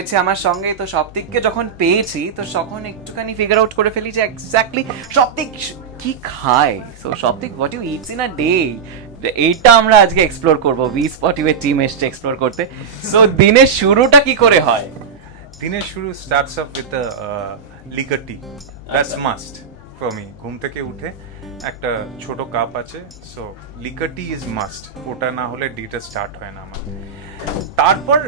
হয়েছে আমার সঙ্গে। তো সপ্তিককে যখন পেয়েছি তো তখন একটুখানি ফিগার আউট করে ফেলি যে এক্স্যাক্টলি সপ্তিক কি খায়। So Saptik what you eats in a day, এইটা আমরা আজকে এক্সপ্লোর করব। ভি স্পটিভ এর টিম এসছে এক্সপ্লোর করতে। সো দিনের শুরুটা কি করে হয়? দিনের শুরু starts off with liquor tea. That's must for me. ঘুম থেকে উঠে একটা ছোট কাপ আছে, so liquor tea is must. ওটা না হলে ডিটা স্টার্ট হয় না আমার। তারপর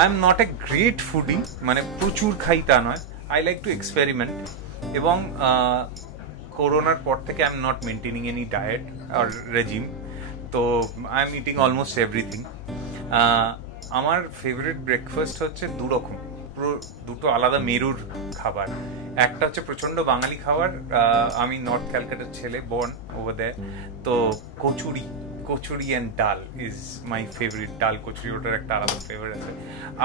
I am not a great foodie, মানে প্রচুর খাই তা নয়। I like to experiment. এবং করোনার পর থেকে I am not maintaining any diet আর রেজিম, তো I am eating almost everything. আমার ফেভারিট ব্রেকফাস্ট হচ্ছে দুরকম, দুটো আলাদা মেরুর খাবার। একটা হচ্ছে প্রচন্ড বাঙালি খাবার, আমি নর্থ ক্যালকাটার ছেলে, বর্ন ওভার দেয়ার। তো kachori and dal is my favourite. Dal kachori, ওটার একটা আলাদা ফ্লেভার আছে।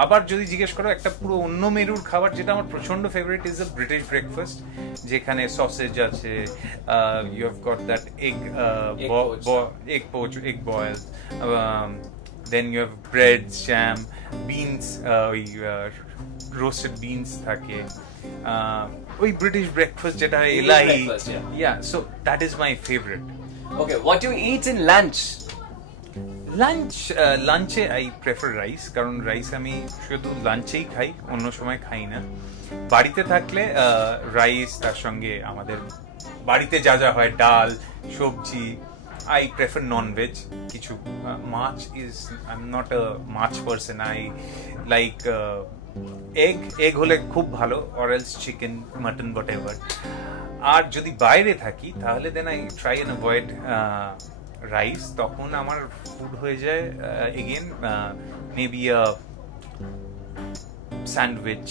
আবার যদি জিজ্ঞেস করো একটা পুরো অন্য মেরুর খাবার যেটা আমার প্রচন্ড favourite, is a British breakfast, যেখানে সসেজ আছে, you have got that egg boiled, then you have bread, jam, beans, roasted beans থাকে, ওই ব্রিটিশ ব্রেকফাস্ট যেটা এলাহি, yeah, so that is my favorite. Okay, what do you eat in lunch? লাঞ্চে I prefer rice, কারণ rice আমি শুধু লাঞ্চেই খাই, অন্য সময় খাই না। বাড়িতে থাকলে রাইস, তার সঙ্গে আমাদের বাড়িতে যা যা হয়, ডাল, সবজি। I prefer non-veg. Kichu March is, I'm not a March person. I like egg hole khub bhalo, or else chicken, mutton, whatever. আর যদি বাইরে থাকি তাহলে then I try and avoid rice. তখন আমার ফুড হয়ে যায় again maybe a sandwich,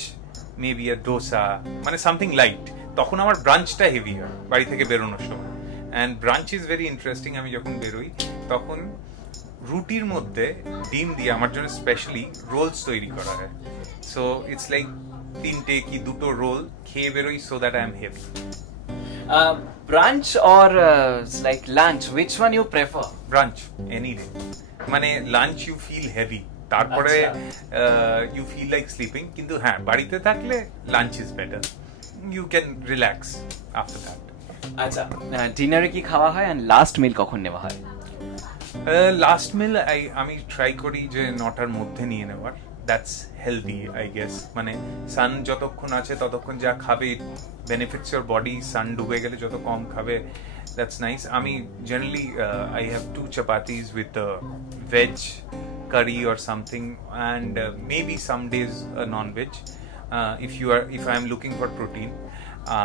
maybe a dosa, মানে something light. তখন আমার ব্রাঞ্চটা হেভি হয় বাড়ি থেকে বেরোনোর সময়। And branch is very interesting. আমি যখন বেরোই তখন রুটির মধ্যে ডিম দিয়ে আমার জন্য স্পেশালি রোলস তৈরি করা হয়। সো ইটস লাইক 3টে কি 2টো রোল খেয়ে বেরোই, so that I am heavy. Brunch or like lunch, which one you prefer? Brunch any day. মানে লাঞ্চ ইউ ফিল হেভি, তারপরে ইউ ফিল লাইক স্লিপিং। কিন্তু হ্যাঁ, বাড়িতে থাকলে lunch is better, you can relax after that. আচ্ছা, ডিনারে কি খাওয়া হয় আর লাস্ট মিল কখন নেওয়া হয়? লাস্ট মিল আমি ট্রাই করি যে 9টার মধ্যে নিয়ে নেওয়ার। That's healthy I guess. মানে সান যতক্ষণ আছে ততক্ষণ যা খাবে বেনিফিটস ইওর বডি। সান ডুবে গেলে যত কম খাবে, দ্যাটস নাইস। আমি generally I have 2 chapatis with veg curry or something, and maybe some days non-veg if I am looking for protein.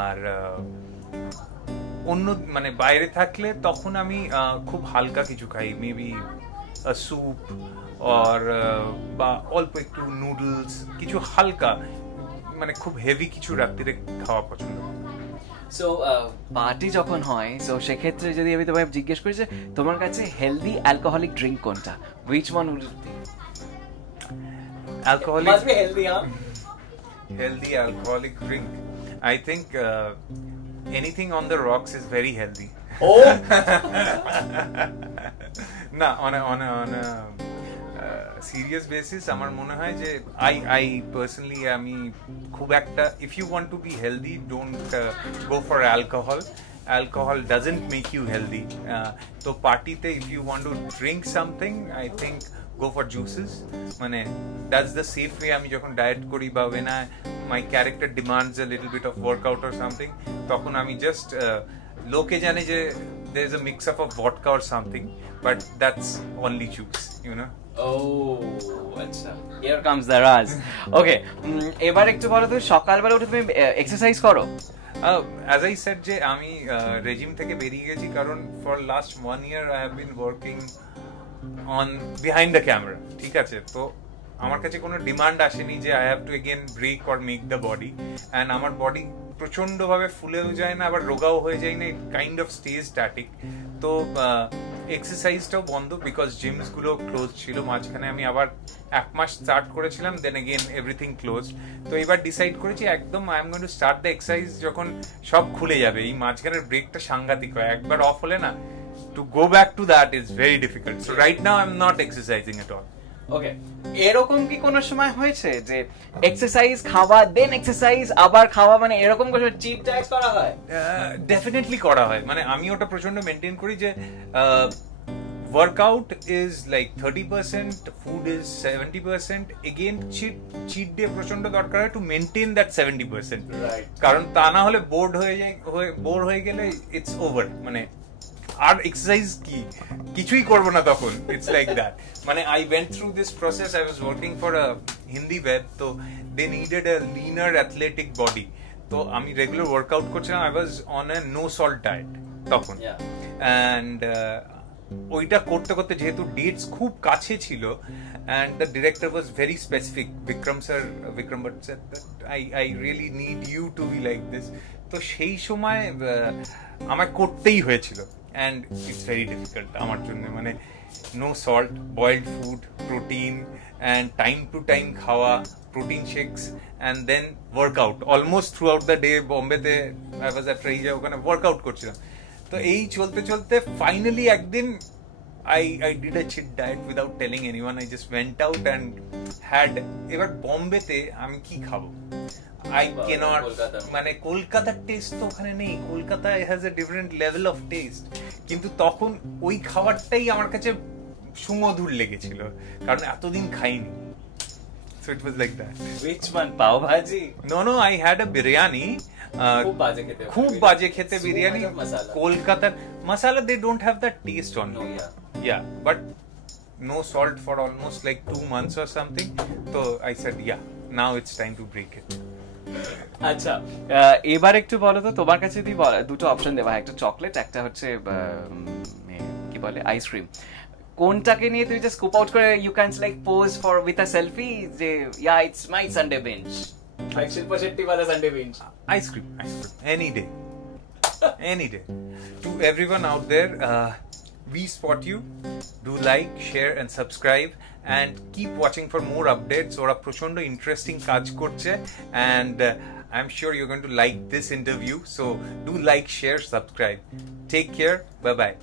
আর অন্য মানে বাইরে থাকলে তখন আমি খুব হালকা কিছু খাই, মেবি স্যুপ অর বা অল্প একটু নুডলস, কিছু হালকা, মানে খুব হেভি কিছু রাত্রিরে খাওয়া পছন্দ। সো পার্টি যখন হয়, সো সেক্ষেত্রে যদি আমি তোমায় জিজ্ঞেস করি যে তোমার কাছে হেলদি অ্যালকোহলিক ড্রিঙ্ক কোনটা, which one would it be? Alcoholic must be healthy, huh? Healthy alcoholic drink, I think anything on the rocks is very healthy. Oh. না, on a serious basis আমার মনে হয় যে I personally আমি খুব একটা, if you want to be healthy, don't go for alcohol doesn't make you healthy. তো পার্টিতে if you want to drink something, I think go for juices. মানে that's the safe way. আমি যখন diet করি বা when my character demands a little bit of workout or something, তখন আমি just লোকে জানে যে there is a mix up of vodka or something, but that's only juice, you know. Oh, আচ্ছা, here comes the Raz. Okay, এবার একটু বলো তো, সকালবেলা উঠে তুমি এক্সারসাইজ করো? As I said যে আমি রেজিম থেকে বেরিয়ে গেছি, কারণ for last 1 year I have been working on behind the camera. ঠিক আছে, তো আমার কাছে কোনো ডিমান্ড আসেনি যে I have to again break or make the body, and আমার বডি প্রচন্ড ভাবে ফুলেও যায় না, আবার রোগাও হয়ে যায় না, কাইন্ড অফ স্টেজ স্ট্যাটিক। তো এক্সারসাইজটাও বন্ধ, বিকজ জিমস গুলো ক্লোজ ছিল। মাঝখানে আমি আবার 1 মাস স্টার্ট করেছিলাম, দেন এগেন এভরিথিং ক্লোজ। তো এবার ডিসাইড করেছি একদম I am going to start the exercise যখন সব খুলে যাবে। এই মাঝখানের ব্রেকটা সাংঘাতিক হয়, একবার অফ হলে না, to go back to that is very difficult. So right now I'm not exercising at all. ওকে, এরকম কি কোনো সময় হয়েছে যে এক্সারসাইজ খাওয়া দেন এক্সারসাইজ আবার খাওয়া, মানে এরকম কোনো চিট ডায়েট করা হয়? ডেফিনেটলি করা হয়, মানে আমি ওটা প্রচন্ড মেনটেন করি যে workout is like 30%, food is 70%. Again, cheat day প্রচন্ড দরকার হয় to maintain that 70%. Right. কারণ তা না হলে বোর হয়ে গেলে it's over, মানে আর এক্সারসাইজ কিছুই করবো না তখন, it's like that. মানে I went through this process. I was working for a Hindi web, so they needed a leaner athletic body. তো আমি রেগুলার ওয়ার্কআউট করছিলাম. I was on a no salt diet তখন, and ওইটা করতে করতে যেহেতু dates খুব কাছে ছিল, and the director was very specific, Vikram Bhatt said that I really need you to be like this. তো সেই সময় আমার করতেই হয়েছিল, and it's very difficult আমার জন্য, মানে no salt, boiled food, protein, and time to time খাওয়া, protein shakes, and then workout almost throughout the day. বোম্বেতে I was at Raija, ওখানে ওয়ার্কআউট করছিলাম. তো এই চলতে চলতে ফাইনালি একদিন I did a cheat diet without telling anyone. I just went out and had, এবার বোম্বেতে আমি কি খাবো, I cannot, মানে কলকাতার টেস্ট তো ওখানে নেই, Kolkata has a different level of taste, কিন্তু তখন ওই খাবারটাই আমার কাছে সুমধুর লেগেছিল, কারণ এতদিন খাইনি. So it was like that. Which one? পাও ভাজি? No, I had a biryani. খুব বাজে খেতে বিরিয়ানি. কলকাতার মাসালা, they don't have that taste on me. Yeah, but no salt for almost like 2 months or something. So I said, yeah, now it's time to break it. আচ্ছা, এবার একটু বলো তো, তোমার কাছে যদি দুটো অপশন দেওয়া, একটা চকলেট, একটা হচ্ছে কি বলে আইসক্রিম, কোনটাকে নিয়ে তুই জাস্ট স্কুপ আউট করে you can like pose for with a selfie যে yeah it's my Sunday binge, like Shilpa Shetty वाला Sunday binge? Ice cream, any day. To everyone out there, we spot you. Do like, share, and subscribe, and keep watching for more updates. Ora prochondo interesting kaj korche, and I'm sure you're going to like this interview. So do like, share, subscribe. Take care. Bye bye.